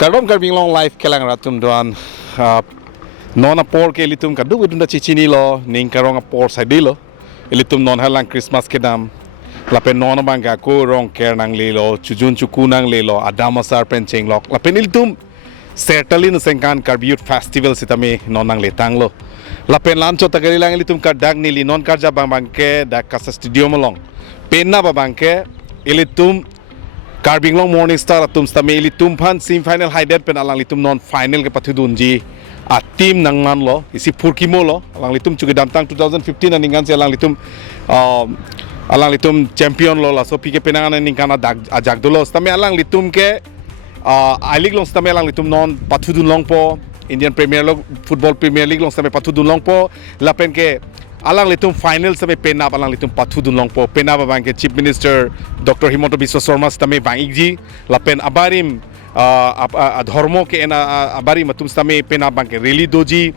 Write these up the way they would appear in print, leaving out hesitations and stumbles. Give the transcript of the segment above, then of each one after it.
Karom Karbi Anglong live kelang ratum doan non apor ke litum kadu widunda cicini lo ning karong apor side lo litum non halang Christmas kedam lapen non bangga ko rong ker nang lelo chujun chuku nang lelo adama sar pencheng lok lapen litum certainly sengkan Karbi Youth Festival sitame non nang letang lo lapen lancho tagari lang litum kadag nili non karja bangke dak kasa stadium long penna babangke ilitum Karbi Anglong Morning Star atum stame ilitum pan semi-final highlight pen alang litum non final ke pathudunji a team nangan lo isi purkimo lo alang litum chuge damtang 2015 aningan se alang litum champion lo la so pike penangan aningan ajak dolo stame alang litum ke I-League long stame alang litum non pathudun long po Indian Premier League Football Premier League long stame pathudun long po lapen ke alang litum final sampai penab alang litum pathudun long po penab bangke Chief Minister Dr. Himonto Biswa Sarma stame bangigji lapen abarim dhormo ke ena abarim matum stame penab bangke rally doji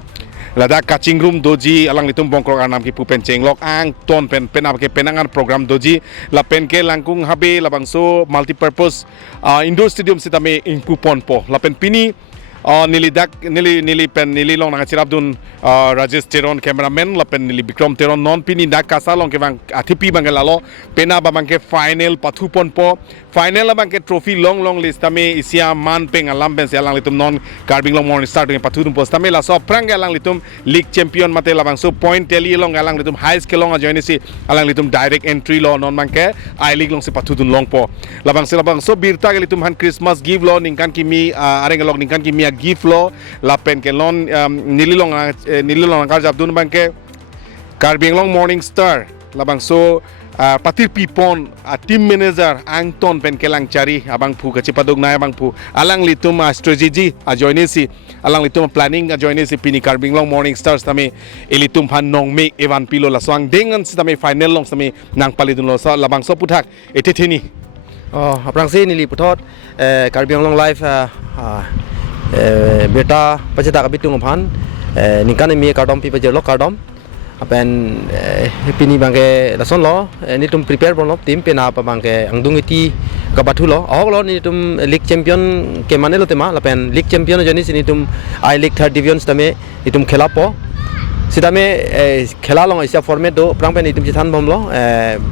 lada kachingthur doji alang litum bongkrok anam ki pupen chenglok ang ton penab ke penangan program doji lapen ke langkung habe labangso multipurpose indoor stadium sitame impupon po lapen pini nili long nang cirap dun Rajesh Teron cameraman lapen nili Bikram Teron non pini dak kasa long ke bang atipi bang lalo pena ba bang ke final pathupon po final bang ke trophy long list tame isia man peng alam ben alang litum non Karbi Anglong Morning Star dengan pathudun po tame la so prang alang litum league champion mate labang so point tally long alang litum high skill long join si alang litum direct entry lo non bang ke I-League long si pathudun long po labang so birta litum han Christmas give lo ningkan kimi areng long ningkan kimi gift lo lapen ke lon nililong karja abdun bangke Karbi Anglong Morning Star labang so patir pipon team manager angton pen kelang cari abang pu kacipadog na abang pu alang litum strategy join si alang litum planning join si pini Karbi Anglong Morning Stars tami elitum han nong me evan pilo la swang dengan si tami final long tami nang palidun lo sa labang so puthak etethini aprang si nili puthot Karbi Anglong live beta pacita kabitung phan ningkan mi kardom pi pajero kardom apen pini bangke lason lo ni tum prepare bon lo tim pena apa bangke angdung iti kabathu lo lo ni tum league champion ke mane lo tema lapen league champion joni sini tum I-League third division tame itum khela po sitame khela long asia format do prang pen itum chithan bom lo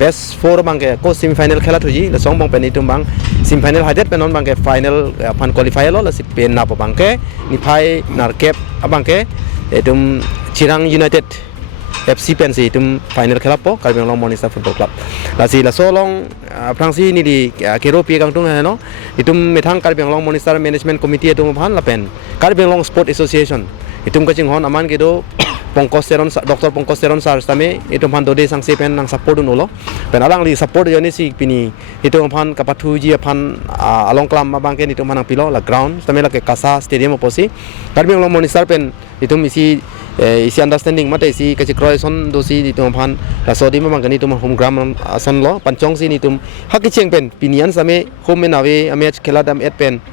best four bangke ko semi final khela thuji la song bang pen itum bang semi final hadet penon bangke final fan qualify lo la si pen na pa bangke ni phai nar cap abangke itum Chirang United FC pen si itum final khela po Karbi Anglong Morning Star Football Club la si la solong prang si ni di kero pi kang tung no itum methang Karbi Anglong Morning Star Management Committee itum phan la pen Karbi Anglong Sport Association itum kaching hon aman kedo Dr. Pongkos Teron sar tame itu phan dode sang sepen nang support nulo pen alang li support joni si pini itu phan kapathu ji phan along klam bangke itu phan pilo la ground tame la ke kasa stadium oposi Karbi Anglong Morning Star pen itu isi understanding mate si kachi croison do si itu phan la sodi ma bangke itu home ground asan lo pancong si itu hakki cheng pen pinian same home and away match khela dam et pen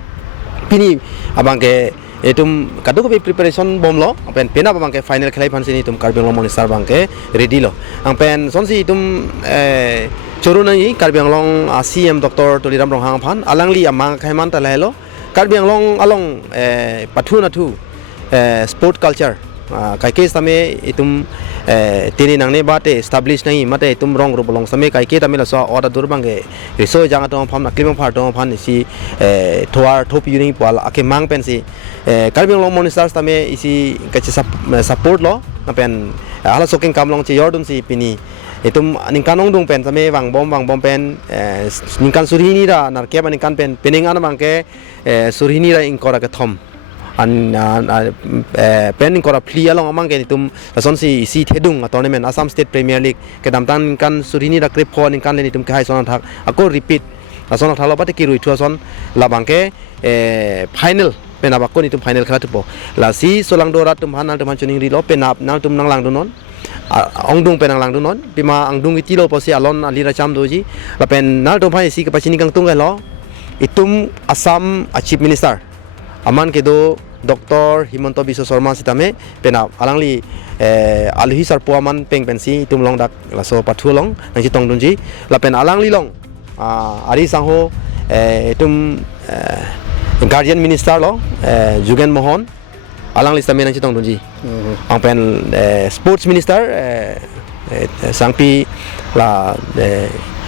pini abangke itum kadu ko preparation bom lo pen pena bangke final khelai phan sini itum Karbi Anglong Morning Star bangke ready lo ang pen son si itum choru nai Karbi Anglong CM Dr. Toliram Ronghang phan alangli amang khaiman ta lelo Karbi Anglong along pathu na thu sport culture kai ke same itum tini nangne bate establish nai mate itum rong ro bolong same kai ke tamila so order dur bangke reso jang atong pham na klim phar tong phan si thoar thop uni pal ake mang pen si Karbi Anglong Morning Stars tame isi kachi support lo na pen hala soking kamlong che yordun si pini itum ningkanong dung pen tame wang bom pen ningkan surhini ra nar ke ningkan pen peningan bangke surhini ra ingkora ke thom pen kora plia long amang ke tum son si thedung tournament Assam State Premier League ke damtan kan surini ra krep phon kan le tum ke hai son thak ako repeat son thalo pate ki rui son la bangke final pen abako ni tum final khela tupo la si solang dora tum hanal tum chuning ri lo pen ap nal tum nang lang du non angdung pen nang lang du non pima angdung iti lo posi alon alira cham doji la pen nal tum phai si ke pachini kang tung lo itum Assam Chief Minister aman kedo Dr. Himonto Biswa Sarma sitame pena alangli alhi sarpo aman peng pensi itum long dak laso pathu long nang chi tong dunji la pen alangli long ari sangho itum guardian minister lo Jugen Mohon alang lista menang citong donji ang pen sports minister sangpi la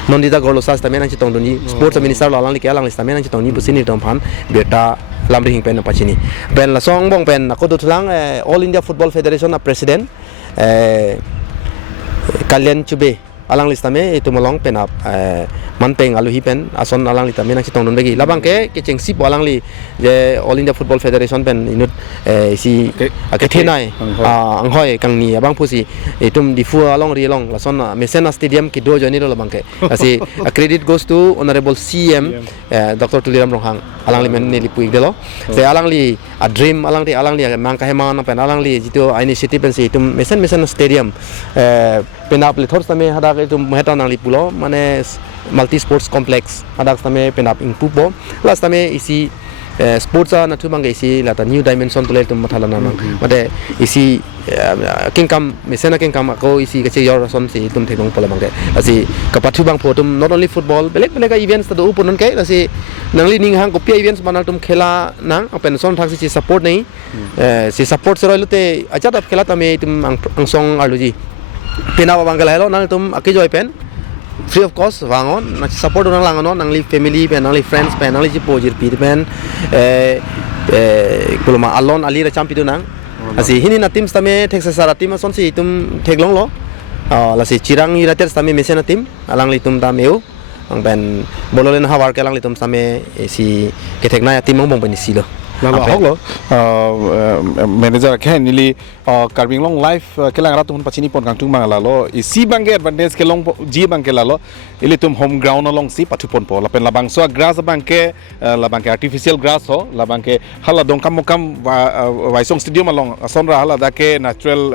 nondita gorlo sa menang citong donji sports minister lo alang lista menang citong ni busini tom phan beta lamri hing pen na pachini pen la song bong pen ako dutlang all India Football Federation na president Kalyan Chube alang lista me itu molong pen up manpeng alu hi pen ason alang lista menang citong don bagi labang ke chengsi po alang li je all India Football Federation pen inut si akethenai anghoi kangni abang pusi itum di fu along ri long lason mesena stadium kedo joni lo labang ke asi credit goes to honorable CM Dr. Tuliram Ronghang alang li men ni lipui delo se alang li a dream alang li mangka heman pen alang li jitu initiative pen si itum mesen stadium penap le thor same hadak itum mehta nang li pulo mane multi sports complex hadak same penap ing pupo last time isi sports na tu mangga isi lata new dimension tule tum mathala nang mate isi kingkam mesena kingkam ko isi kache yor son si tum thekong pola mangge asi kapathu bang photum not only football belek events ta do upunon kai asi nangli ning hang kopia events banal tum khela nang open son thak si support nei si support sero lute acha ta khela tame tum ang song aluji pinawa bangala hello nang tum akijoi pen free of cost wangon na support nang langon nangli family pen nangli friends pen nangli ji pojir pi pen kuluma alon ali ra champion nang asi hini na team stame theksa sara team son si tum theklong lo la si chirang united stame mesena team alang li tum da meu ang pen bololen hawar ke alang li tum stame si ke thekna ya team mong ben si lo Lalu hok lo manager khen nili Karbi Anglong live kelang ratu hun pachini pon kangtung mang lalo isi bangge advantage kelong ji bangke lalo ili tum home ground along si patu pon po lapen labang so grass bangke artificial grass ho labangke hala dongkam mokam waisong stadium along sonra hala dake natural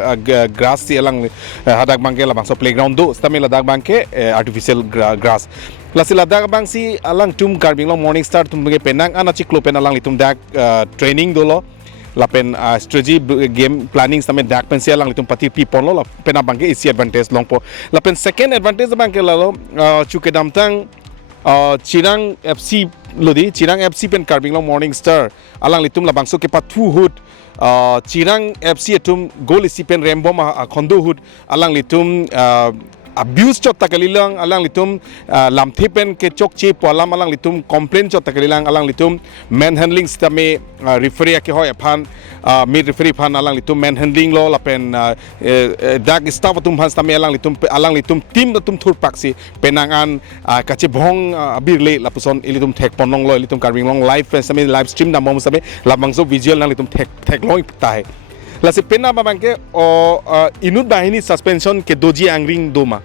grass si alang hadak bangke labang so playground do stami ladak bangke artificial grass lasi ladak bang si alang tum Karbi Anglong morning star tum bangke penang anachi klo pen alang litum dak training dolo lapen strategy game planning sama dak pen sialang litum pati pi pon lo la pen abangke isi advantage long po lapen second advantage bangke lalo chuke damtang Chirang FC lodi Chirang FC pen Karbi Anglong morning star alang litum labang so ke patu hut Chirang FC tum goal isi pen rembom khondo hut alang litum abuse chot takalilang alang litum lamthipen ke chokchi polam alang litum complaint chot takalilang alang litum manhandling stame referee ke hoy phan mid referee phan alang litum manhandling lo lapen dak staff tum han stame alang litum team tum thur paksi penangan kache bhong abirle lapuson ilitum thek ponong lo ilitum Karbi Anglong live stame live stream na mom stame labangso visual nang litum thek loi tahe lasi pena babangke inut bahini suspension ke doji angring doma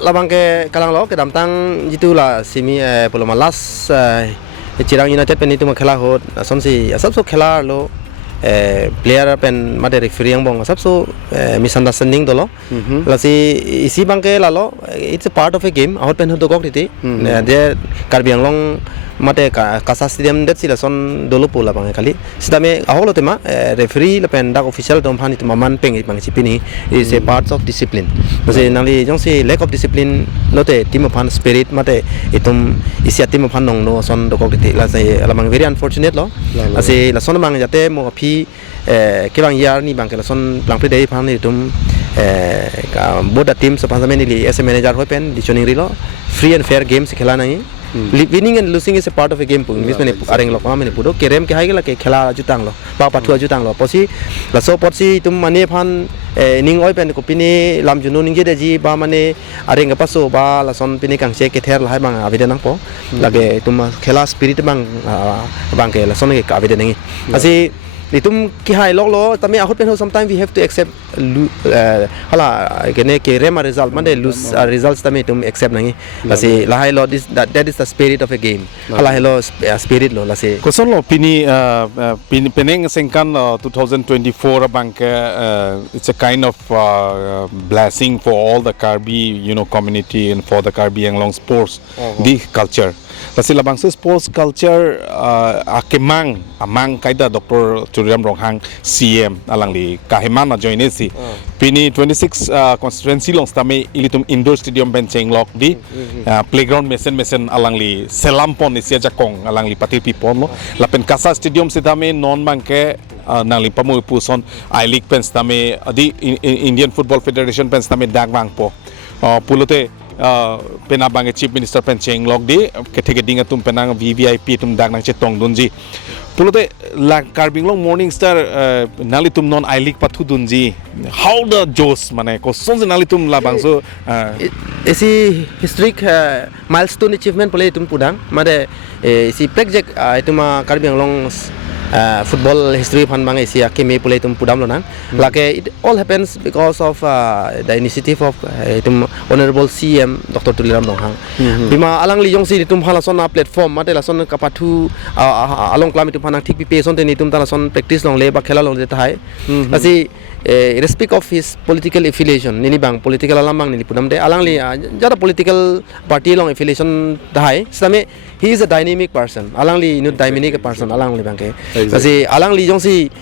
labangke kalang lo ke damtang jitu la simi poloma last Chirang United pen itu khela hot sonsi sabso khela lo player pen mate referee ang bong sabso misunderstanding dolo lasi isi bangke lalo it's a part of a game out pen hodo gok titi there Karbi Anglong mate kasa stadium det sila son dolo pola bang kali sidame aholo tema referee la pen dak official dom phani tuma man peng bang sipini is a part of discipline base nangli jong si lack of discipline lote team of spirit mate itum isia team of nong no son dokok ti la sai alamang very unfortunate lo ase la son mang jate mo aphi ke bang yar ni bang la son plang pre dei phani tum both the team so pansameni li as a manager hoi pen dichoning ri lo free and fair game se khela nai winning and losing is a part of a game pung mismene areng lo pamene pudo kerem ke haigela ke khela jutang lo pa pathu jutang lo posi la so potsi tum mane phan ning oi pen ko pini lam junu ning je ji ba mane areng pa so ba la son pini kang se ke ther la hai bang avide nang po lage tum khela spirit bang ke la son ke avide nang asi litum ki hai lok lo tami ahot pen ho sometimes we have to accept hala gene ke rema result mande lose results tami tum accept nangi lase la hai lo this that is the spirit of a game hala hello spirit lo lase koson lo pini peneng sengkan 2024 bank it's a kind of blessing for all the Karbi community and for the Karbi Anglong sports the culture lasi labang sports culture akemang amang kaida Dr. Turam Ronghang CM alangli kahimana join si pini 26 constituency long stame ilitum indoor stadium benching lock di playground mesen alangli selampon isia jakong alangli pati pipon lo lapen kasa stadium sitame non mangke nangli pamu puson I League pens tame di Indian Football Federation pens tame dagwang po pulote penabang chief minister pencheng log di ketika dinga tum penang VVIP tum dag nang chetong dunji pulote la Karbi Anglong Morning Star nali tum non I League pathu dunji how the jos mane ko sonje nali tum la bangso isi historic milestone achievement pole tum pudang made isi project ituma Karbi Anglong football history fan bang Asia keme pole tum pudam lonan like it all happens because of the initiative of honorable CM Dr. Tuliram Donghang bima alang li yong si tum hala son platform mate la son kapathu along klam tum phanang thik pi pe son te ni tum ta son practice long le ba khela long le ta hai asi respect of his political affiliation nini bang political alamang nini pudam de alang li jada political party long affiliation ta hai same he is a dynamic person alang li dynamic person alang li bang ke kasi alang li jong si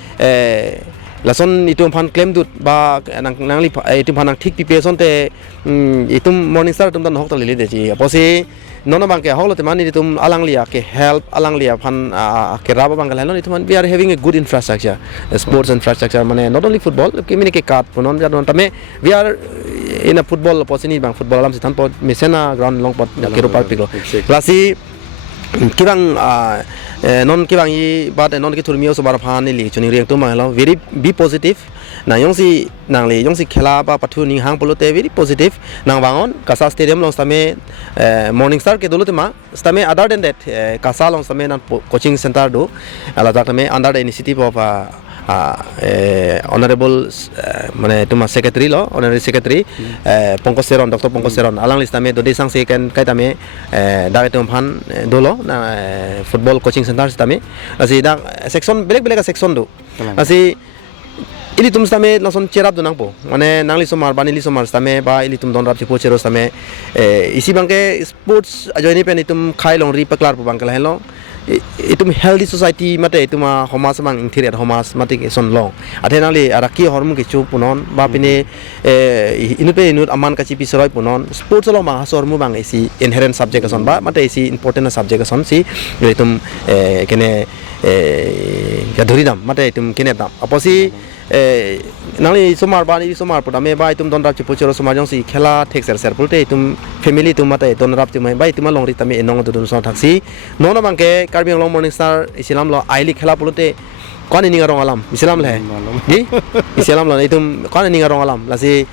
lason itum phan claim dut ba nang li itum phanang thik pi pe son te itum Morning Star tum tan hok ta li de ji aposi nona bang ke holo te mani itum alang li ke help alang li phan ke raba bang la itum we are having a good infrastructure sports infrastructure mane not only football kimini ke kat punon jadon tame we are in a football opportunity bang football alam sitan pot mesena ground long pot ke ro park pilo klasi kibang non kibang I but non ki thurmio so bar phan ni li chuni riang tu ma lo very be positive na yong si nang le yong si khela ba pathu ning hang polote very positive nang bangon kasa stadium long stame Morning Star ke dolote ma stame other than that kasa long stame nan coaching center do ala tame under the initiative of honorable mane tuma secretary lo honorary secretary Pongkoseron Dr. Pongkoseron alang listame do desang se kan kai tame da tum phan dolo na football coaching center tame asi da section belek section do asi ili tum stame lason cherap do nang po mane nangli somar banili somar stame ba ili tum don rap chipo chero stame isi bangke sports ajoini pen itum khai long ri paklar po bangkala hello itum healthy society mate ituma homas mang interior homas mate ke son long athenali araki hormon ke chu punon ba pine inupe inut aman ka chipi soroi punon sports lo ma sormu bang isi inherent subject son ba mate isi important subject son si itum kene gaduridam mate itum kene dam aposi nangli somar bani somar putame ba itum don rap chipo chero somar jong si khela thek ser pulte itum family tum mate don rap tum ba itum long ri tame enong do son thaksi nono bangke Karbi Anglong Morning Star Islam lo aili khela pulote kone ninga rong alam Islam le ji Islam lo itum kone ninga rong alam lasi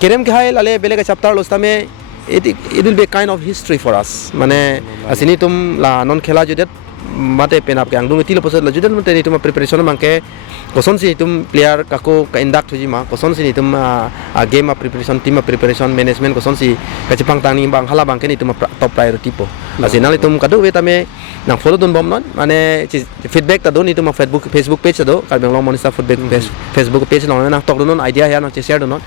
kerem ke hai lale bele ka chapter lo stame it will be kind of history for us mane asini tum la non khela judet mate penap ke angdung tilo posat la judet mate itum preparation mangke koson si itum player kako ka indak thuji ma koson si itum game preparation team preparation management koson si kachipang tang ni bang hala bang ken itum top priority po asinal itum kadu betame nang follow don bom non mane feedback ta don itum Facebook page do Karbi Anglong Morning Star Facebook page long nang tok don idea ya nang share don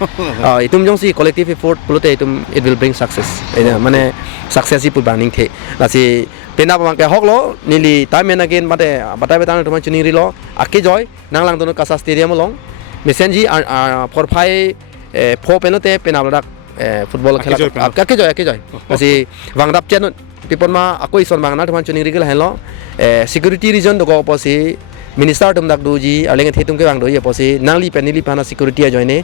itum jong si collective effort pulote itum it will bring success mane success ipul bang ning the lasi pena bang ke hoklo nili time and again mate batai betang to chuni rilo ake joy nang lang don kasa stadium long mesenji for phai pho penote penabrak football khela ake joy asi wangrap chen people ma akoi son bang na thman chuni rigel hello security reason do go posi minister tum dak doji aleng the tum ke bang do ye posi nangli penili pana security join ne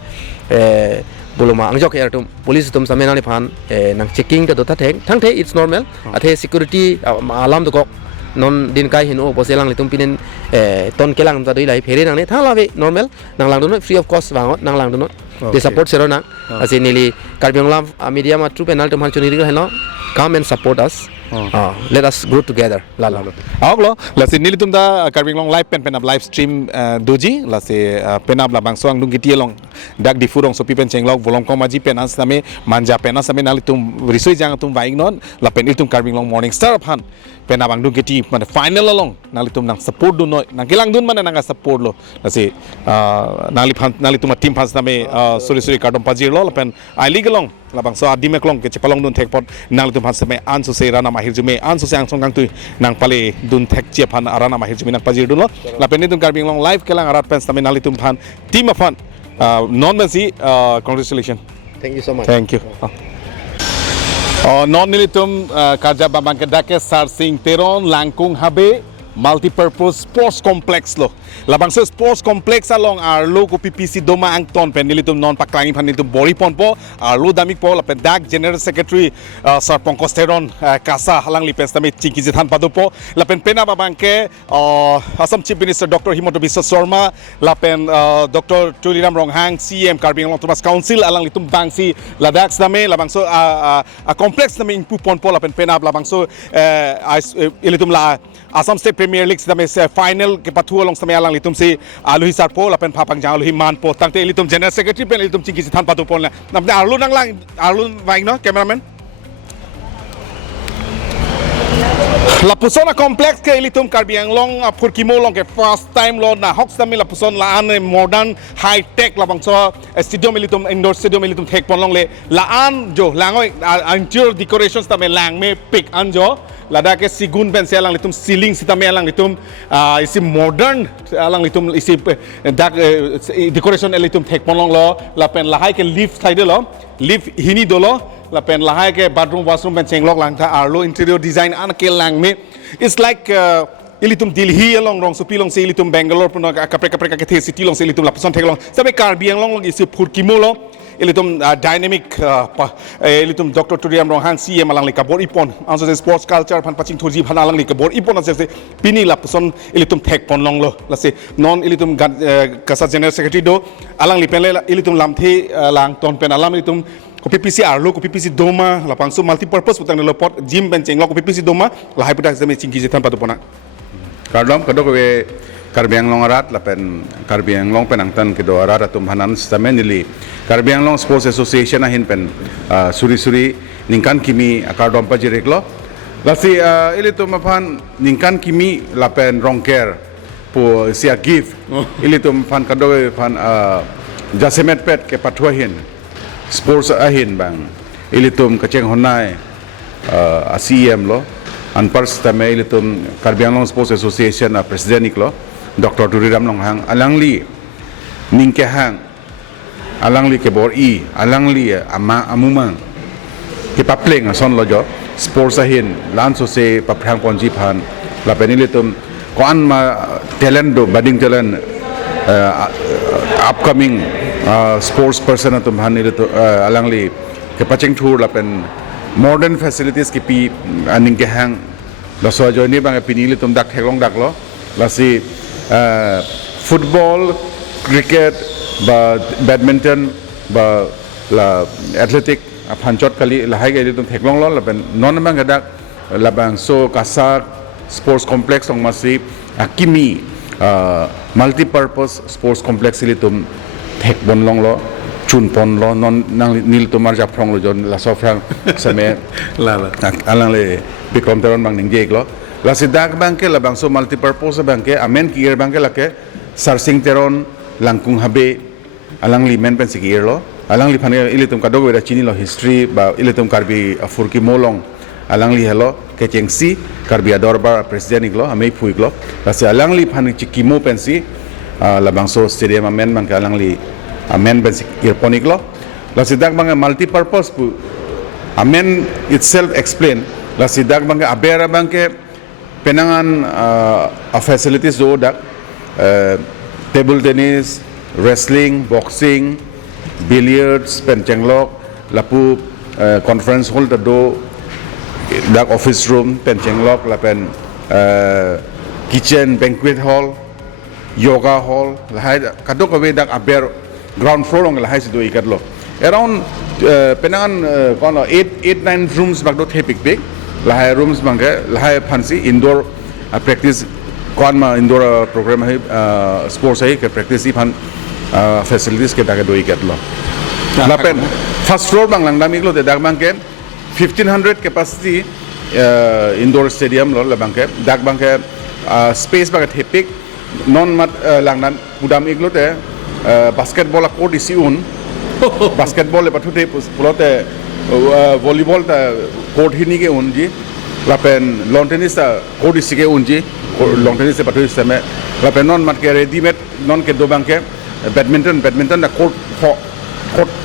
buluma angjok er tum police tum samena ni phan nang checking to ta thang the it's normal athe security alam do go non din kai hin o poselang litum pinen ton kelang ta doi lai phere nang ne thala ve normal nang lang do free of cost bangot nang lang do they support serona asi nili Karbi Anglong media ma true penal tum han chuni ri hello come and support us let us grow together la awlo lasi nilitum da Karbi Anglong live pen up live stream doji lasi penab la bangso ang dung gitielong dak di furong so pipen chenglok volong komaji penas name manja penas name nalitum risoi jang tum baing non la pen iltum Karbi Anglong Morning Star phan penab ang dung giti man final along nalitum nang support do noi nang kilang dun man nang support lo lasi nalitum team phans name sorry kadom pajir lo pen I league along la bang so adi me klong ke chepalong dun thek pot nang tum han se me an so se rana mahir jume an so se ang song kang tu nang pale dun thek che phan arana mahir jume nang pajir dun lo la pen dun Karbi Anglong live kelang arat pen tame nang tum phan team of non Messi congratulations. Thank you so much. Thank you. Non nilitum karja babang kedake sar sing teron langkung habe multi-purpose sports complex lo. Labang sa sports complex along arlo ko PPC doma ang ton pen nilitum non paklangi pan nilitum bori pon po arlo damik po lapen dak general secretary sar pongkos teron kasa halang lipen tame chingki jithan padu po lapen pena babang ke Assam Chief Minister Dr. Himanta Biswa Sarma lapen Dr. Tuliram Ronghang CM Karbi Anglong Thomas Council alang litum bangsi ladak name labang so a complex name impu pon po lapen pena labang so ilitum la Assam State Premier League name final ke patu along sama alang litum si aluhi sarpo lapen papang jang aluhi man po tangte litum general secretary pen litum chingki jithan padu po na namne arlu nang lang arlu vaing no cameraman Lapuson complex ke ilitum Karbi Anglong Purkimo long ke first time lo na hoks tami lapuson laan modern high tech labang so stadium ilitum indoor stadium ilitum thek pon long le laan jo langoi interior decorations tame lang me pick anjo lada ke sigun pen se alang litum ceiling sitame alang litum isi modern alang litum isi dak decoration elitum thek pon long lo lapen lahai ke lift side lo lift hini dolo la pen lahai ke bathroom washroom pen chenglok lang tha arlo interior design an ke lang me it's like ilitum Delhi along rong supi long se ilitum Bangalore pun kapre ke the city long se ilitum lapuson thek long sabe Karbi Anglong long isi phurkimo lo ilitum dynamic ilitum Dr. Tuliram Ronghang CM alang likabor ipon anso se sports culture phan paching thurji phan alang likabor ipon ase pini lapuson ilitum thek pon long lo la se non ilitum kasa general secretary do alang lipen le ilitum lamthi lang ton pen alam ilitum ko PPC arlo ko PPC doma lapang so multi purpose putang lo pot gym ben chenglo ko PPC doma la hai putak same chingki jetan patu pona Kardom kado ko Karbi Anglong arat lapen Karbi Anglong penangtan kedo arat atum hanan sitame nili Karbi Anglong Sports Association ahin pen suri ningkan kimi akardom pajireklo lasi ili tu mapan ningkan kimi lapen rongker po sia gift ili tu mapan kado pan jasemet pet ke patuahin sports ahin bang ilitum kacheng honai CM lo anpar sitame ilitum Karbi Anglong Sports Association president iklo Dr. Tuliram Ronghang alangli ningke hang alangli ke bor alangli amumang ke papleng son lojo sports ahin lan so se paprang ponji phan la penilitum ko an ma talent do budding talent upcoming sports person atum hanil to alangli ke kachingthur lapen modern facilities ki pi aning ke hang la so joini bang pinili tum dak thelong dak lo lasi football cricket ba badminton ba la athletic phanchot kali la hai ge tum thelong lo lapen non bang dak labang so kasak sports complex ong masi akimi multi purpose sports complex ilitum thek bon long lo chun pon lo non nang nil tumar ja phrong lo jon la so phrang same la alang le bikom teron bang ning jek lo la sidak bang ke la bang so multi purpose bang ke amen ki bang ke la ke sarsing teron langkung habe alang li men pen sikir lo alang li phane ilitum kadog wera chini lo history ba ilitum Karbi furki molong alang li hello ke chengsi Karbi adorbar president iglo amei phuiglo la se alang li phane chikimo pensi labang so stadium amen bang ke alang li amen basic earponik lo la sidak bang multi purpose pu amen itself explain la sidak bang abera bang ke penangan facilities do dak table tennis wrestling boxing billiards penchenglok lapu conference hall do dak office room penchenglok la pen kitchen banquet hall yoga hall la hai kadok awe dak aber ground floor ong la hai sido ikat lo around penangan kono 8-9 rooms bagdo thepik big la hai rooms bangke la hai phansi indoor practice kon ma indoor program hai sports hai ke practice hi phan facilities ke dak do ikat lo la pen first floor bang lang damik lo de dak bangke 1500 capacity indoor stadium lo la bangke dak bangke space bang thepik non mat langnan budam iglo te basketball court isi un basketball le pathu te pulote volleyball ta court hi ni ke unji lapen lawn tennis ta court isi ke unji lawn tennis se pathu isame lapen non mat ke ready made non ke do bang ke badminton na court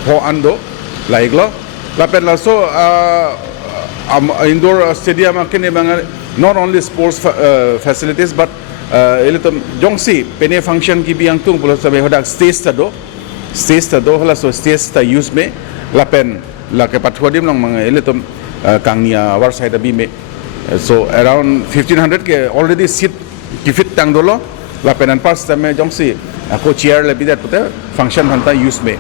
ho ando laiglo lapen la so indoor stadium ke ne bang not only sports facilities but elitum jongsi pene function ki biang tung pulo sabe hodak stage ta do hala so stage ta use me lapen la ke pathuadim long mang elitum kangnia our side bi me so around 1500 ke already sit kifit tang dolo lapen an pas ta me jongsi ko chair le bidat pute function hanta use me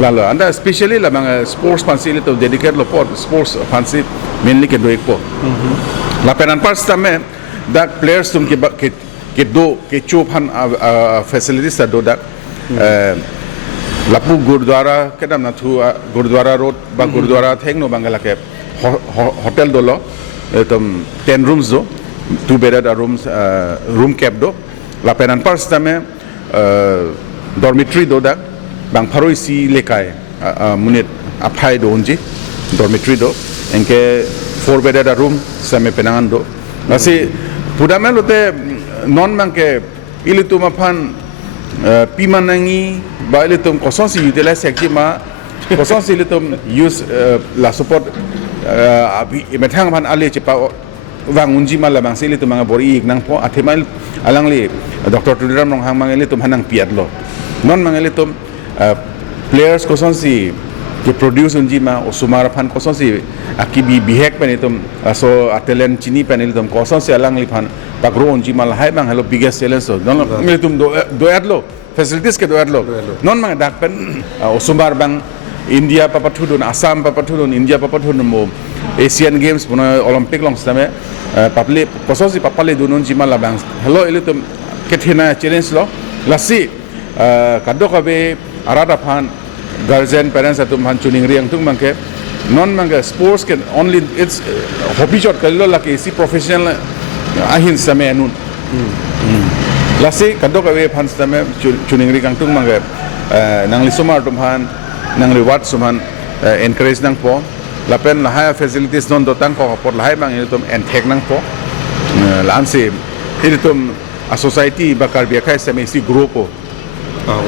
lalo anda especially la mang sports fancy elitum dedicate lo pot sports fancy mainly ke do ekpo lapen an pas ta me dak players tum ke do ke chopan facilities ta do dak lapu gurdwara kedam na thu gurdwara road ba gurdwara thengno bangala ke hotel dolo etom 10 rooms do 2 bedded rooms room cap do la penan pars tame dormitory do dak bang pharoi si lekai munit aphai do onji dormitory do enke 4 bedded room same penangan do nasi pudamenlote non mangke ilitu maphan pimanangi ba ilitum kososi utilize sekji ma kososi ilitum use la support methang phan ali chipa wang unji ma la bang silitum manga bori ik nang po athimal alangli dr tudiram rong hang mang ilitum hanang piat lo non mang ilitum players kososi ke produce unji ma osumar phan kososi akibi bihek penitum so atelen chini penilitum kososi alangli phan bagro unji ma hai bang hello biggest challenge so non ilitum do adlo facilities ke do adlo non mang dak pen osumar bang India papathudun Assam papathudun India papathudun mo Asian Games puna Olympic long stame paple kososi papale dunun jimala bang hello ilitum kethina challenge lo lasi kadokabe arada phan guardian parents atum han tuning riang tung mangke non mangke sports can only it's hobby jot kallo la ke si professional ahin same anun lasi kadokabe phan stame tuning riang tung mangke nangli sumar tum han nang reward suman encourage nang po lapen la high facilities non dotang ko por la high mang ilitum and thek nang po lansi ilitum a society ba karbi khai same si group po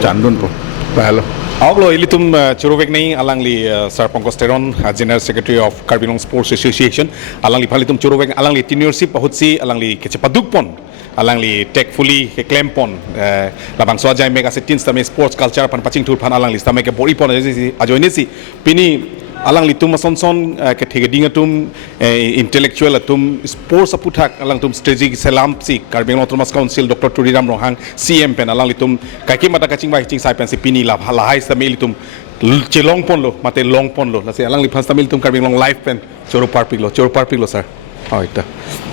chandun po balo Aglo ilitum churuvek nei alangli Sir Pongkosteron General Secretary of Karbi Anglong Sports Association alangli phalitum churuvek alangli tenureship pahutsi alangli kechapadukpon alangli techfully ke clampon labang swajai mega setin stame sports culture pan kachingthur phan alangli stame ke bori pon ajoinesi pini alangli tum sonson ke thegeding tum intellectual tum sports aputhak alang tum strategic selam si Karbi Anglong Autonomous Council Dr Tudiram Rohang CM pen alangli tum kaiki mata kaching bai ching sai pen si pini la hai samil tum chelong pon lo mate long pon lo lasi alangli phas tamil tum Karbi Anglong live pen choro parpik lo sir oita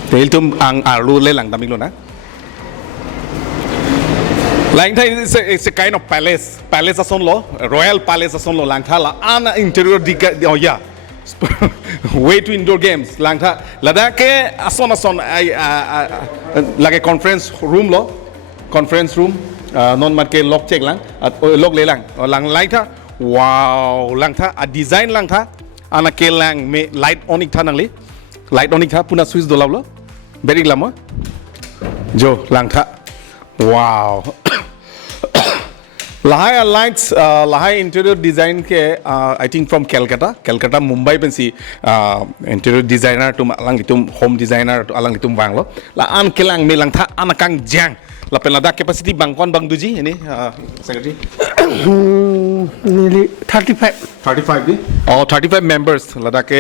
tel tum ang arlu le lang tamil lo na Lang Thai is a kind of palace ason lo, royal palace ason lo lang tha la ana interior oh yeah, way to indoor games lang tha lada ke ason ay lage conference room non mat ke lock check lang lock le lang tha wow lang tha a design lang tha ana ke lang me light on ik tha nang li light on ik tha puna switch do lo very glamour jo lang tha wow Lahai lights, Lahai interior design ke I think from Calcutta, Mumbai pensi interior designer to alang itum home designer to alang itum wang lo. La an kelang me lang tha anakang jang. La pelada capacity bangkon bang duji ini secretary. Nearly 35 di. Oh 35 members ladak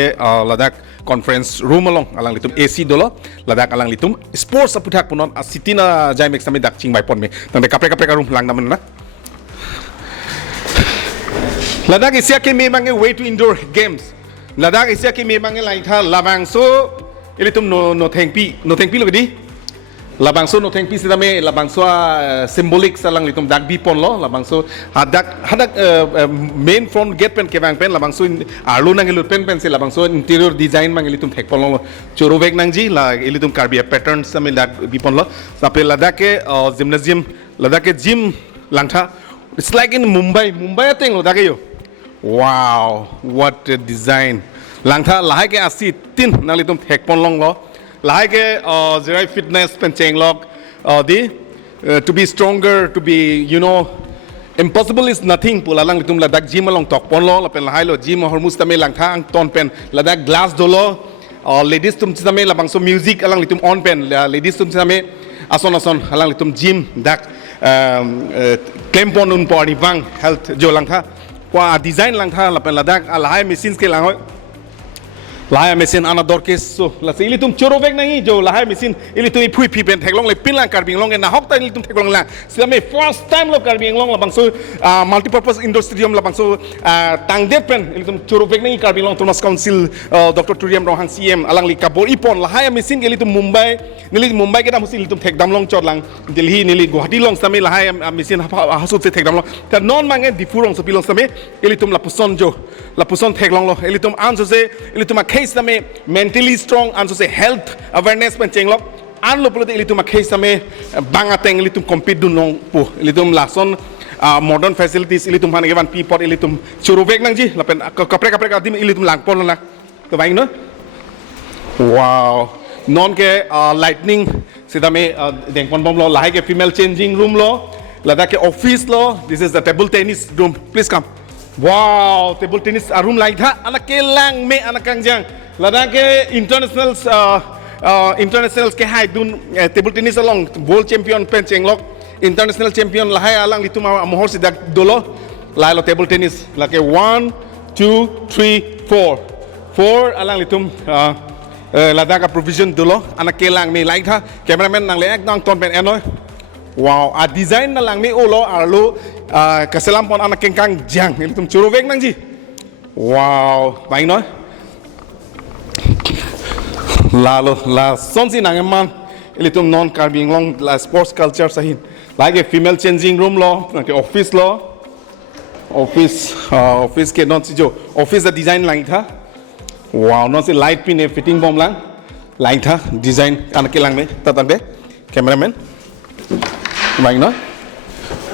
conference room along alang litum AC dolo ladak alang litum sports aputhak punon sitina jai mek sami dak ching bai pon me tang kapre room lang naman na. Ladak isya ke memang way to indoor games. Ladak isya ke memang lain tha labang so ilitum no thengpi lo di. Labang so no thengpi sitame labang so symbolic salang litum dak bi pon lo labang so hadak main front gate pen ke bang pen labang so arlu nang ilut pen se labang so interior design mang ilitum thek pon lo chorobek nang ji la ilitum karbi pattern samil dak bi pon lo sape ladak ke gymnasium ladak ke gym lang tha it's like in Mumbai ateng lo dak yo Wow, what a design. Langtha lahai ke asi tin nali tum thek pon long lo. Lahai ke zerai fitness pen cheng lok to be stronger, to be impossible is nothing. Pula lang tum ladak gym along tok pon lo pen lahai lo gym hor mustame langtha ang ton pen ladak glass dolo. Ladies tum sitame labang so music alang litum on pen ladies tum sitame ason alang litum gym dak claim pon un por bang health jo langtha qua design langtha la pen ladak alahai machines ke lang lahai machine anador ke so la se ilitum chorovek nahi jo lahai machine ilitum iphui phi pen theklong le pin lang Karbi Anglong na hok ta ilitum theklong la sitame first time lo Karbi Anglong la bang so multi purpose indoor stadium la bang so tangdet pen ilitum chorovek nahi Karbi Anglong Thomas Council Dr. Turiam Rohang CM alang li kabor ipon lahai machine ilitum Mumbai ke dam ilitum thekdam long chot lang Delhi nili Guwahati long same lahai machine hasut se thekdam long ta non mange difurong so pilong same ilitum la puson theklong lo ilitum anso se ilitum case same mentally strong and so say health awareness pen chenglok an lo pulote ilitum case same bangateng ilitum compete dun nong pu ilitum lason modern facilities ilitum han gewan people ilitum churuvek nang ji lapen kapre adim ilitum langpon la to baing no wow non ke lightning sidame dengpon bom lo lahai ke female changing room lo lada ke office lo this is the table tennis room please come. Wow, table tennis room like that. Anak kelang me anak kangjang. Lada ke internationals ke hai dun table tennis along world champion pen chenglok international champion lahai alang litum mohor sidak dolo lai lo table tennis lake 1 2 3 4 alang litum lada ka provision dolo anak kelang me like tha cameraman nang le ek nang ton pen enoi. Wow, design na lang me ulo arlo kaselam pon anak kengkang jang ilitum churovek nang ji. Wow, baik no. La sonsi nang man ilitum non Karbi Anglong la sports culture sahin. Lagi female changing room lo, ke office lo. Office ke non si jo office the design lang tha. Wow, non si light pin fitting bomb lang. Lang tha design anak kelang me tatan be cameraman. Baik no.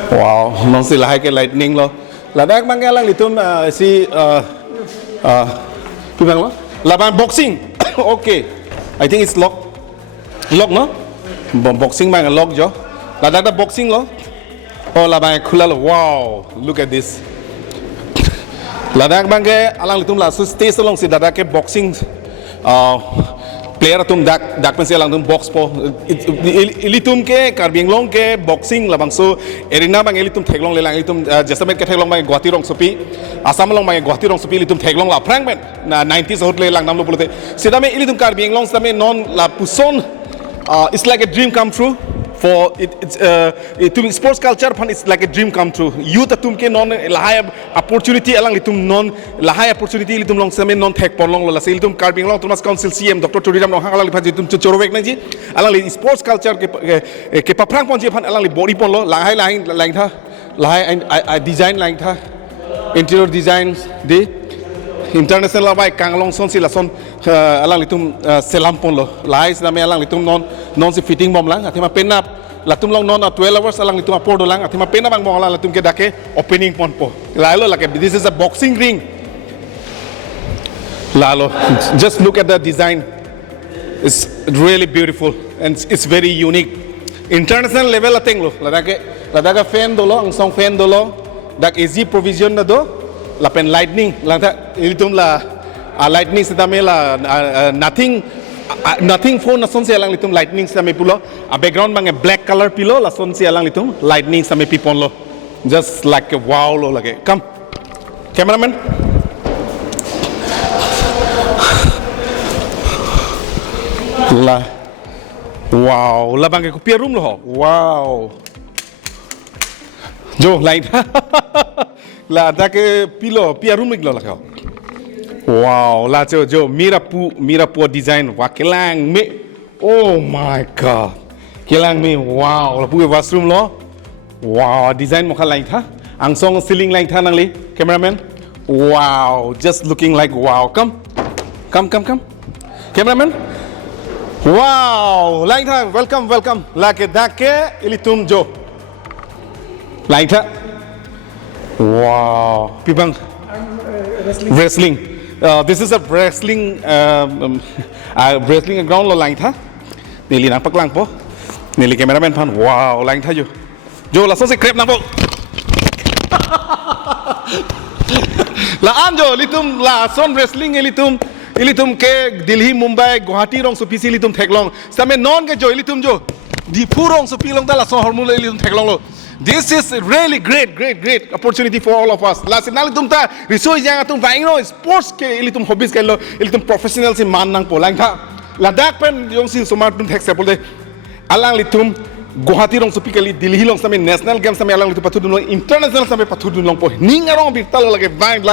Wow, non si lahai ke lightning lo. Ladak mang lang litum si pibang lo. Laban boxing. Okay. I think it's lock. Lock no? Boxing mang lock jo. Ladak da boxing lo. Oh laban khula lo. Wow, look at this. Ladak mang ke alang litum la su stage along si ladak ke boxing player tum dak pen se lang tum box po ilitum ke Karbi Anglong ke boxing labang so arena bang ilitum theklong le lang ilitum jasamet ke theklong bang Guwahati rong sopi asam long bang Guwahati rong sopi ilitum theklong la prang ben na 90s hot le lang nam lo pulote sidame ilitum Karbi Anglong sidame non la puson it's like a dream come true for it's to sports culture pan it's like a dream come true youth atum ke non lahai opportunity alang litum non lahai opportunity litum long same non thek pon long la litum Karbi Anglong Thomas Council CM Dr. Turiam Rohang alang li litum chorovek na ji alang li sports culture ke paprang pon ji pan alang li body pon lo lahai lang tha lahai design lang tha interior designs de international by Kanglong son si la son alang litum selam pon lo lahai sidame alang litum non si fitting bom lang atima penap latum long non 12 hours alang litum apor do lang atima penap bang bong alang latum ke dake opening pon po lalo like this is a boxing ring lalo just look at the design it's really beautiful and it's very unique international level ating lo ladake fan do lo ang song fan do lo dak easy provision na do la pen lightning lang tha ilitum la lightning sidame la nothing phone na son si alang litum lightning sidame pulo background bang black color pilo la son si alang litum lightning same pipon lo just like a wow lo lage come cameraman la wow la bang ko pia room lo wow jo light la da ke pilo pia room lo la ka wow la jo mirapu design wa kelang me oh my god kelang me wow la pu washroom lo wow design mo kha lai tha ang song ceiling lai tha nang li cameraman wow just looking like wow come cameraman wow lai tha welcome la ke da ke ilitum jo lai tha wow pibang wrestling. This is a wrestling wrestling ground lo lang tha. Nili nang paklang po. Nili cameraman phan. Wow, lang tha jo. Jo la so se crep nang po. La anjo litum la son wrestling ilitum ke Delhi Mumbai Guwahati rong so pisi ilitum theklong. Same non ke jo ilitum jo. Di purong so pilong ta la so hormul ilitum theklong lo. This is really great opportunity for all of us. Last nang tum ta risoi jang tum vaing no sports ke ilitum hobbies ke lo ilitum professional si man nang po lang tha. Ladakh pen yong si somar tum thek sepol de alang litum Guwahati rong supi kali Delhi long same national games same alang litum pathu dun long international same pathu dun long po ning arong birtal lage vaing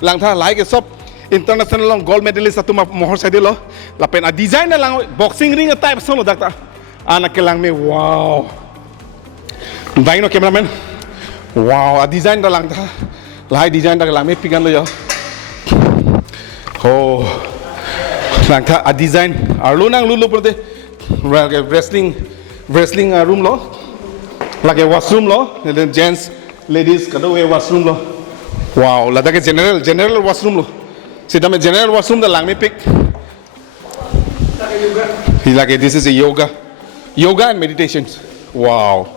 lang tha lai ke sob international long gold medalist atuma mohor side lo la pen a design na lang boxing ring type solo dakta anak ke lang me wow. Vaing no cameraman. Wow, a design da lang tha. Lai design da lang me pigan lo yo. Oh. Lang tha a design arlo nang lulo porde wrestling room lo. Like a washroom lo. Then gents, ladies kado we washroom lo. Wow, la da ke general washroom lo. Sitame general washroom da lang me pick. He like this is a yoga and meditations. Wow.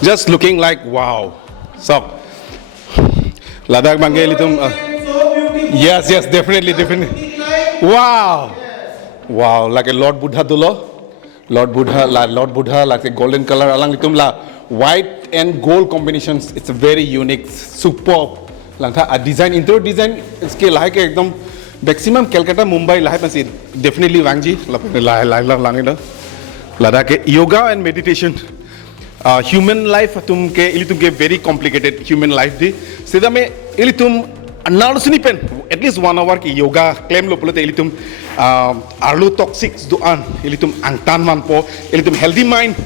Just looking like wow. So, Ladakh Bangeli tum. Yes, definitely. Wow. Wow, like a Lord Buddha dulo. Lord Buddha like a golden color alang litum la white and gold combinations. It's a very unique, superb. Langtha a design interior design scale like ekdom maximum Calcutta Mumbai lai pansi definitely wangji la langida. Ladakh yoga and meditation. Human life tumke ilitum ke very complicated human life di sida me ilitum anal suni pen at least 1 hour ki yoga claim lo polote ilitum arlo toxic doan ilitum angtan man po ilitum healthy mind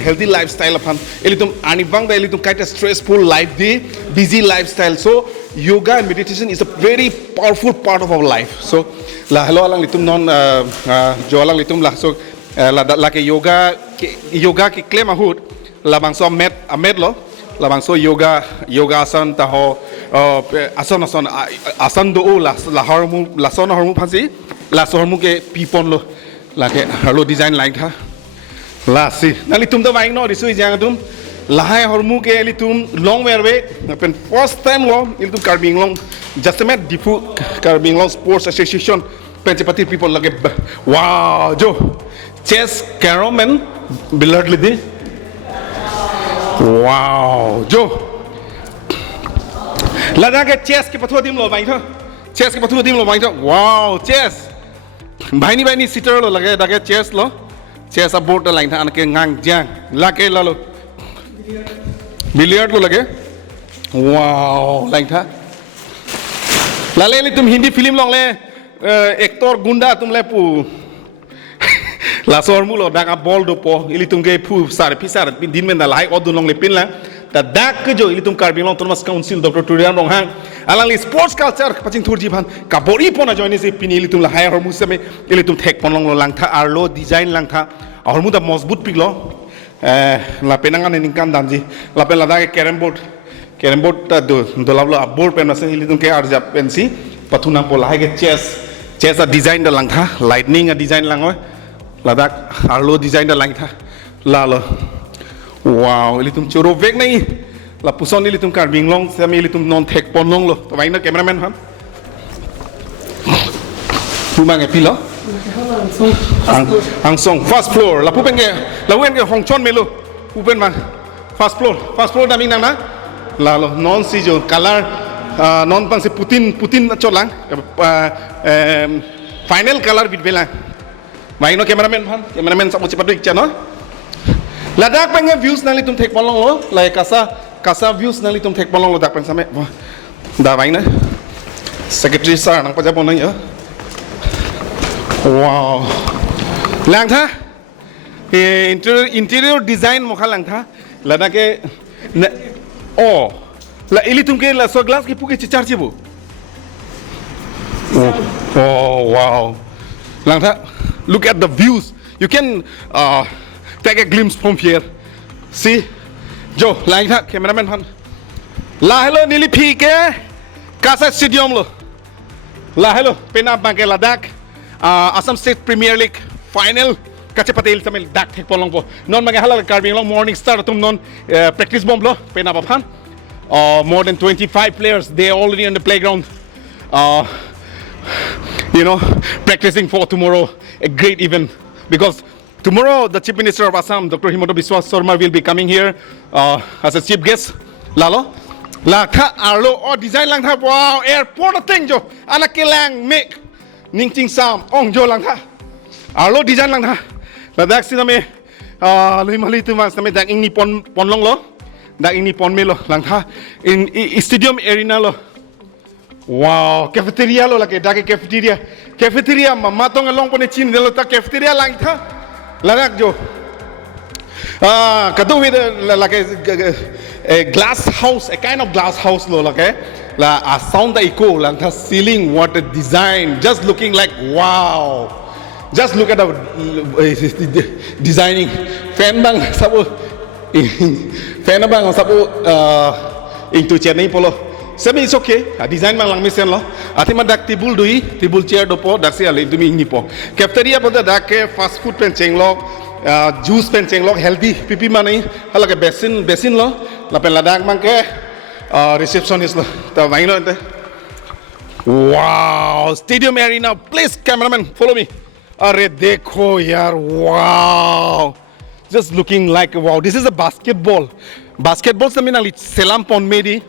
healthy lifestyle aphan ilitum anibang da ilitum kaita stressful life di busy lifestyle so yoga and meditation is a very powerful part of our life so la hello alang litum non jo alang litum la so la ke yoga ki claim ahut la bangso met lo la bangso yoga asan ta ho asan do la hormu la son hormu phansi la so hormu ke pipon lo la ke halo design like tha la si nali tum da waing no risui jang tum la hai hormu ke li tum long way pen first time lo il tum Karbi Anglong just met difu Karbi Anglong sports association penchapati people lage wow jo chess carom and billiard lidi wow jo lada ke chess ke pathu dim lo bai tha wow chess bhaini sitter lo lage da ke chess a board la line tha an ke ngang jang la ke lo billiard lo lage wow line tha la le tum hindi film long le actor gunda tum le pu la sormu lo daga ball do po ilitum ge pu sar pisar din men da lai odun long le pin la ta dak jo ilitum Karbi Anglong Thomas Council Dr. Turian rong hang alang sports culture kachingthur ji bhan kabori pona join se pin ilitum la hai hormu se me ilitum thek pon long lo lang tha arlo design lang tha hormu da mozbut piglo la penanga ne ningkan danji la pen la da carrom board ta do lavlo board pen ase ilitum ke arja pensi pathuna po la ge chess a design da lang tha lightning a design lang oi Ladakh arlo design da lang tha la lo wow ilitum choro vek nai la puson ilitum Karbi Anglong sami ilitum non thek pon long lo to vaina cameraman han pu mang epi lo ang song first floor la pu pen ge hong chon melo pu pen mang first floor da ming nang na la lo non si jo color non pang se Putin chot lang final color bit belang Mai no cameraman sa mo cepat dik chano Ladakh pang views nang litum thek polong lo lai kasa views nang litum thek polong lo dak pang same da vai na secretary sir nang pajapon nang yo wow lang tha interior design mo khalang tha Ladakh ke oh la ilitum ke la so glass ke puke chichar chibu oh wow lang tha look at the views you can take a glimpse from here see jo lang tha cameraman han la hello nili phi ke Kasa Stadium lo. La hello, pena bangke Ladakh, Assam State Premier League final. Kache patil samil dak thek polong po. Non mange halal Karbi Anglong Morning Star tum non practice bomb lo pena baphan. More than 25 players, they are already on the playground. You know, practicing for tomorrow, a great event. Because tomorrow, the Chief Minister of Assam, Dr. Himanta Biswa Sarma, will be coming here as a chief guest. Lalo, Laka Arlo, or design lang ha, wow, airport thing jo, anak kelang make, ning ting sam, ong jo lang ha. Arlo design lang ha. Ladak siname, limali tu mas name dak ing ni pon long lo, dak ing ni pon me lo lang ha. In stadium arena lo. Wow, cafeteria lo lagi, dak cafeteria, mama tong along pone chin lo tak cafeteria lang tha, ladak jo. Kadu with like a glass house, a kind of glass house lo lagi, la a sound echo lang tha ceiling, what a design, just looking like wow. Just look at the designing. Fan bang sabu, fan bang sabu into Chennai polo. Semi is okay. Design bang lang misen lo. Ati ma dak tibul dui, tibul chair dopo dak si alai dumi ini po. Cafeteria pada dak ke fast food pen chenglok, juice pen chenglok healthy. Pipi mana? Hala ke basin lo. Lapen ladak bang ke receptionist lo. Tahu main lo ente. Wow, stadium arena. Please cameraman follow me. Arre dekho yaar, wow, just looking like wow. This is a basketball sa mina selam pon medi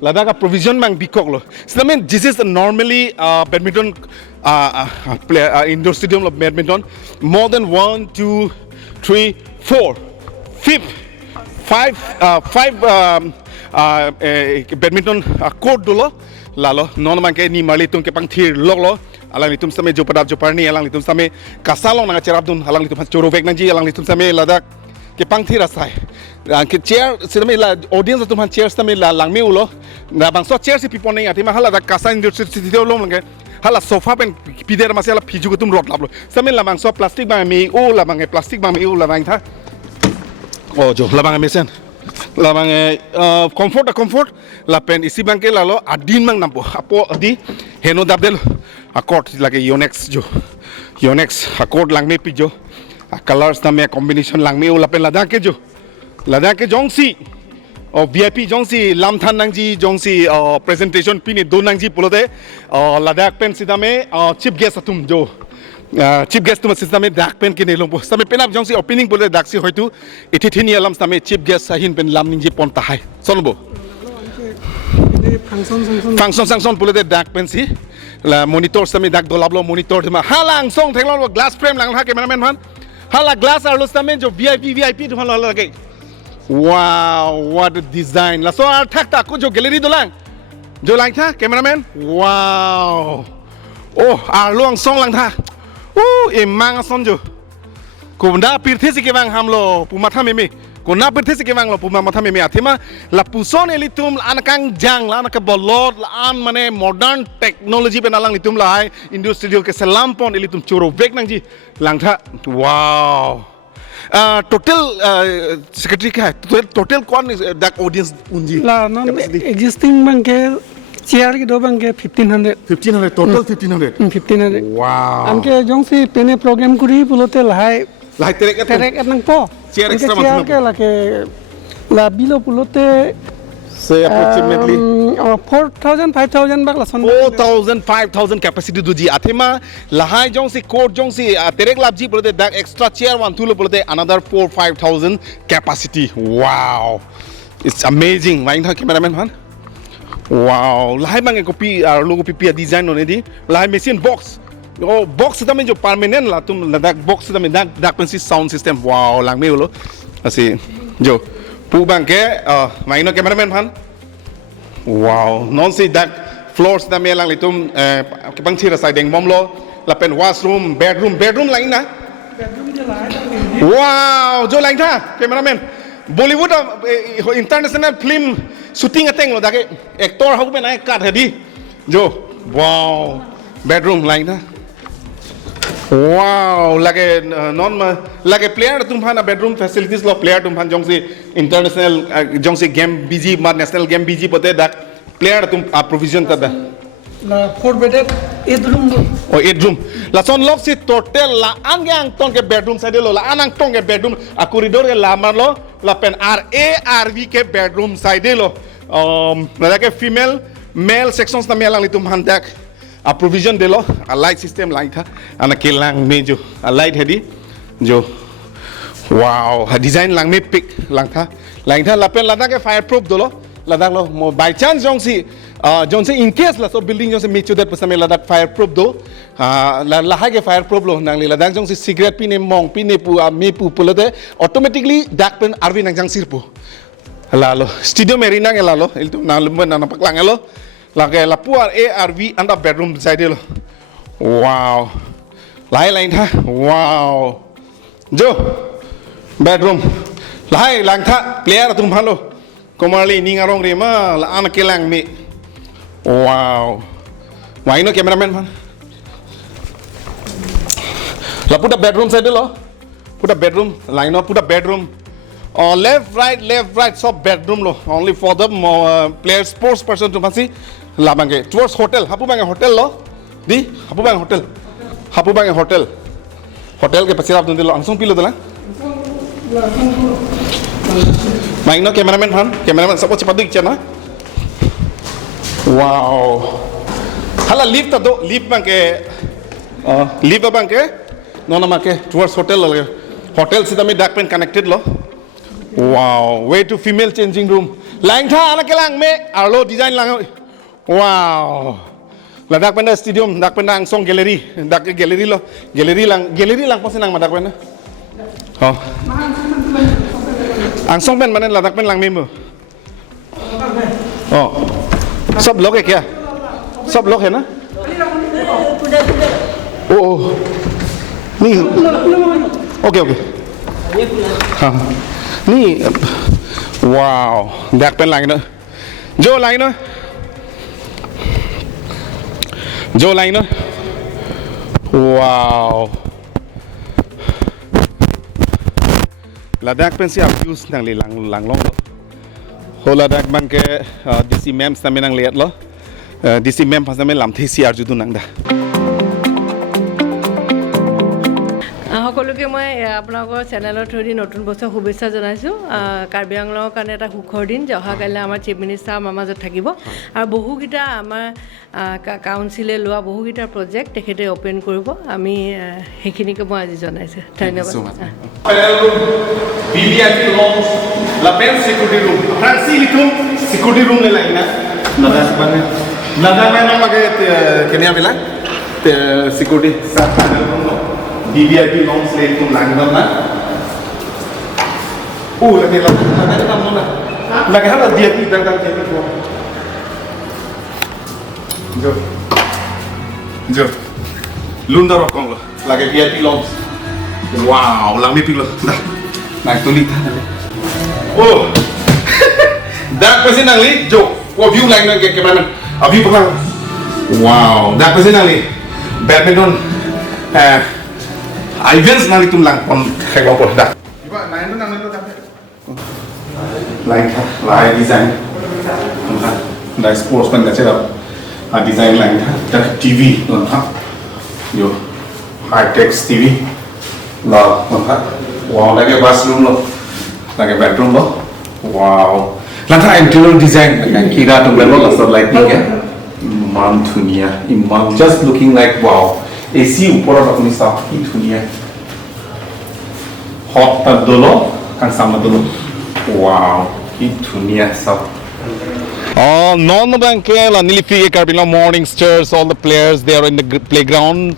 ladaka provision mang bikok lo. So I mean this is normally badminton indoor stadium of badminton. More than 1, 2, 3, 4, 5 badminton court dolo lalo non mang ke ni mali tung ke pang thir lok lo. Alang litum same jo padap jo parni alang litum same kasalong nang cerabdun alang litum chorovek nangji alang litum same ladak ke pangthi rasai ke chair same la audience tum han chair same la langme ulo na bangso chair si pipon nei atima hala dak kasa industry lom nge hala sofa pen pider masela phiju tum rot lablo same la bangso plastic bang mi u la bang plastic bang mi u la bang tha o jo la bang mesen la bang comfort la pen isi bang ke lalo adin mang nampo apo adi heno dabdel accord lagi Yonex accord lang me pijo colors na me combination lang me ulapen ladang ke jongsi VIP jongsi lamthan nangji jongsi presentation pini do nangji pulote ladak pen sitame chief guest atum jo chief guest tum sitame dak pen kini lompo same penap jongsi opening pulote daksi hoitu ithithini alam same chief guest sahin pen lam ningji pon tahai sonbo function pulote dak pen si la monitor sami dak dolablo monitor ma halang song thenglo glass frame lang ha cameraman man hala glass arlo sami jo VIP tu hala lagi wow what a design la so ar thak ta ko jo gallery dolang jo lang tha cameraman wow oh arlo ang song lang tha emang son jo kunda pirthi si ke bang hamlo pumatha meme kona pirthi si ke bang lo pumatha meme athima la puson elitum anakang jang la anak bolot la an mane modern technology penalang litum la hai indo studio ke selampon elitum choro vek nangji langtha wow total secretary ka total kon dak audience unji La non existing bang ke chair ke do bang ke 1500 total 1500 1500 wow anke jongsi pene program kuri pulote lahai terek nang po chair extra chair ke la ke la bilo pulote say approximately 4000 5000 bak la son 4000 5000 capacity do ji athema lahai jong si court jong si terek lab ji bolte dak extra chair one thulo bolte another 4 5000 capacity wow it's amazing main tha cameraman han wow lahai bang copy logo pp design on edi lahai machine box box tame jo permanent la tum dak box tame dak pensi sound system wow lang me lo asi jo pu bang ke main no cameraman han wow non si dak floors tame lang litum ke bang thira side deng bom lo la pen washroom bedroom lang na bedroom je lahai wow jo lang tha cameraman Bollywood international film shooting ateng lo dake actor hau pe nai kat hadi jo wow bedroom line na wow lage non lage player tumhan bedroom facilities lo player tumhan jongsi international jongsi game bg ma national game bg pote dak player tum provision ta da la 4 bedded 8 room lo oh 8 room la son lok si total la angang tong ke bedroom side lo la anang tong ke bedroom a corridor ke la mar lo la pen RV ke bedroom side lo la ke female male sections na melang litum handak a provision de lo a light system lang tha ana ke lang me jo a light hedi jo wow design lang me pick lang tha la pen la ke fireproof do lo ladak lo mo by chance jong si in case la so building jong se mechu that pasame ladak fireproof do la ha ke fireproof lo nang li ladak jong si cigarette pi ne mong pi ne pu me pu pulode automatically dak pen arvi nang jang sirpu la lo stadium arena ngela lo il tu na lumba na paklang lo la ke la puar ARV anda bedroom side lo wow lai lain tha wow jo bedroom lai lang tha player tum halo Komali ni ngarong rema la anak kelang mi. Wow. Wah ini cameraman man. La put a bedroom side lo. Put a bedroom. Line up put a bedroom. Left right so bedroom lo. Only for the player sports person to fancy. La bangke towards hotel. Hapu bangke hotel lo. Di hapu bangke hotel. Hapu bangke hotel. Hotel ke pasir abdun lo langsung pilih tu lah. Main no cameraman support cepat dik cina. Wow. Hala lift tu lift bangke nona make towards hotel lo. Hotel sitame dark pen connected lo. Wow. Way to female changing room. Lang tha anak kelang me arlo design lang. Wow. La dark pen stadium dark pen angsong gallery dark gallery lo gallery lang pasti nang dark pen. Oh. Angsong pen mana ladak pen lang memo. Oh. Sob log hai kya? Sob log hai na? Oh. Ni. Okay. Ni. Wow. Dak pen lang na. Jo lang na. Wow. Ladak pen si abuse nang li lang long lo. Ho ladak bang ke DC mem sa menang liat lo. DC mem pas namen lam thi si arju du nang da. সকলোকে মই আপোনালোকৰ চেনেলৰ through the নতুন বছৰ শুভেচ্ছা জনাইছোঁ কাৰ্বি আংলঙৰ কাৰণে এটা সুখৰ দিন যে অহাকাইলৈ আমাৰ চিফ মিনিষ্টাৰ আমাৰ মাজত থাকিব আৰু বহুকেইটা আমাৰ কাউন্সিলে লোৱা বহুকেইটা প্ৰজেক্ট তেখেতে অপেন কৰিব আমি সেইখিনিকে মই আজি জনাইছোঁ ধন্যবাদ security room le lain nada mana mage kenya bila security sa VIP lounge le tum lang na lagi tam na lagi hala VIP dang ko jo lunda rokong lo lagi VIP lounge wow lang mi piglo nak tulik oh dak pasi nang li jo view lang na cameraman view pa wow dak pasi nang li badminton events nang li tum lang on khek ko dak iba lain tu nang li dak lain design da sports pen da chera design lain da TV on ha yo high tech TV la on ha wow lagi bathroom lo lagi bedroom lo wow Lantha interior design yang kira tu belok asal lighting ya, imam dunia, imam just looking like wow. AC upor ada ni sah, ini dunia. Hot tak dulu, kan sama dulu. Wow, ini dunia sah. Non-bankel, Nilifi, Karbi Anglong Morning Stars, all the players, they are in the playground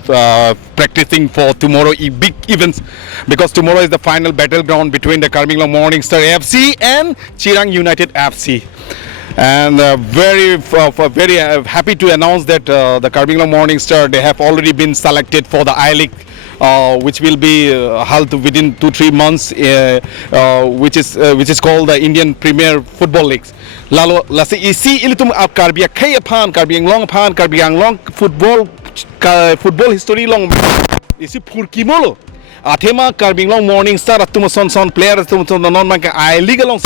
practicing for tomorrow big events because tomorrow is the final battleground between the Karbi Anglong Morning Star FC and Chirang United FC. And very happy to announce that the Karbi Anglong Morning Star, they have already been selected for the I-League. Which will be held within 2-3 months, which is called the Indian Premier Football Leagues. Lalo lasi isi ilitum ap Karbi Anglong football history long isi purkimolo athema Karbi Anglong Morning Star atumo son player atumo non man ka I League long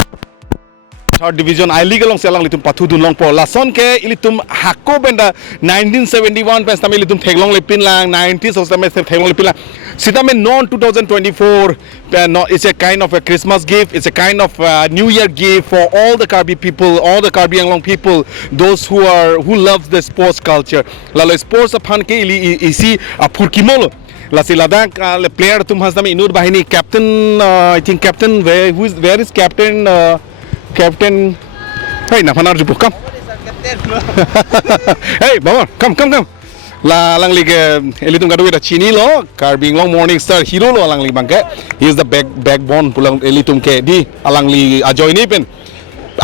third division I league along selang litum pathu dun long po lason ke ilitum hakko benda 1971 pes tami litum theglong lepin lang 90s os tami theglong lepin lang sitame non 2024 no it's a kind of a Christmas gift, it's a kind of New Year gift for all the Karbi people, all the Karbi Anglong people, those who loves the sports culture lalo sports aphan ke ili isi apurkimolo la siladak le player tum hasdami inur bahini captain I think captain where is captain captain hey na panar jupo come hey baba come la alang lig elitum gadu ida chini lo Karbi Anglong morning star hero lo alang lig bangke he is the backbone pulang elitum ke di alang li ajoy ni pen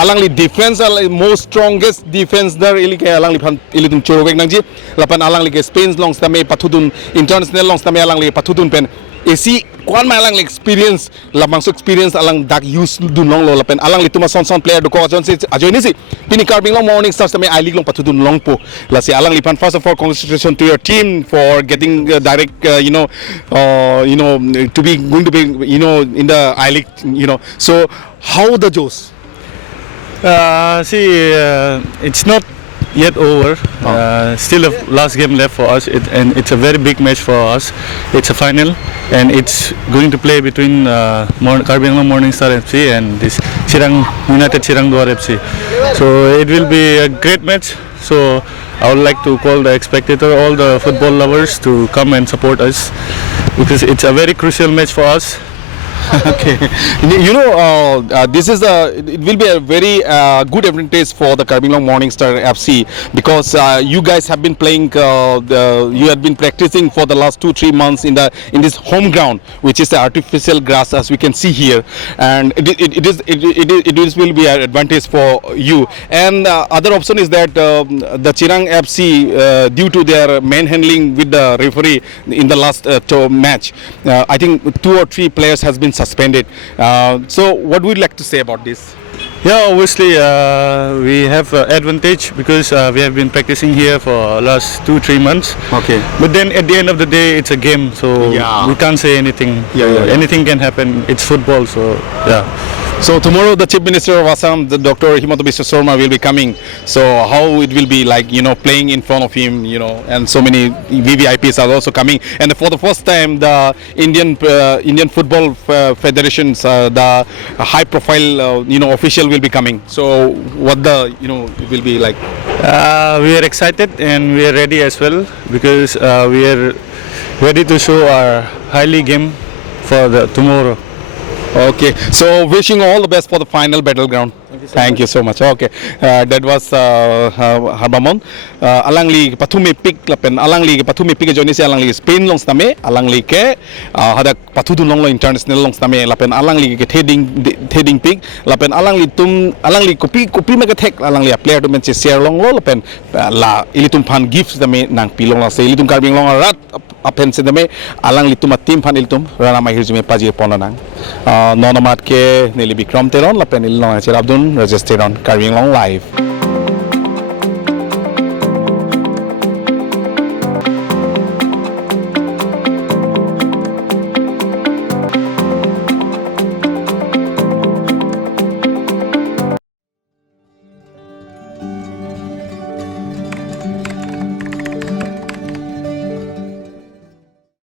alang li defense most strongest defense there ili ke alang li elitum chorowek nangji lapan alang li ke Spain long stame pathudun international long stame alang li pathudun pen esi kwan ma alang experience lamang so experience alang dak use dun long lo lapen alang li tuma son player do ko ajoy ni si pini Karbi Anglong morning stars tame I league long patudun long po la si alang li pan first of all congratulations to your team for getting direct to be going to be in the I league so how the Joes it's not yet over. Still a last game left for us, and it's a very big match for us. It's a final, and it's going to play between Karbi Anglong Morning Star FC and this United Chirang Duar FC. So it will be a great match. So I would like to call the spectator, all the football lovers, to come and support us because it's a very crucial match for us. Okay, this is it will be a very good advantage for the Karbi Anglong Morning Star FC because you guys have been playing you have been practicing for the last 2-3 months in this home ground which is the artificial grass as we can see here and it will be an advantage for you and other option is that the Chirang FC due to their manhandling with the referee in the last match I think 2 or 3 players has been suspended. So what would you like to say about this? Yeah, obviously we have advantage because we have been practicing here for last 2-3 months. Okay. But then at the end of the day, it's a game, so we can't say anything. Anything can happen. It's football, so yeah. So tomorrow the Chief Minister of Assam, the Dr. Himanta Biswa Sarma will be coming. So how it will be like, playing in front of him, and so many VVIPs are also coming. And for the first time, the Indian Football Federation's the high profile, official will be coming. So what it will be like? We are excited and we are ready as well because we are ready to show our highly game for the tomorrow. Okay, so wishing all the best for the final battleground. Thank you so much. Okay, that was Harbamon. Alangli pathume pick lapen alangli pathume pick join si alangli Spain long stame alangli ke hada pathudu long lo international long stame lapen alangli ke heading pick lapen alangli kopi me ke thek alangli player to menche share long lo lapen la ilitum fan gifts dame nang pilong la se ilitum Karbi Anglong rat apen se dame alangli tuma team fan ilitum rana ma hirjume paji ponanang nonomat ke nili Bikram Teron lapen ilong Abdun registered on Karbi Anglong live.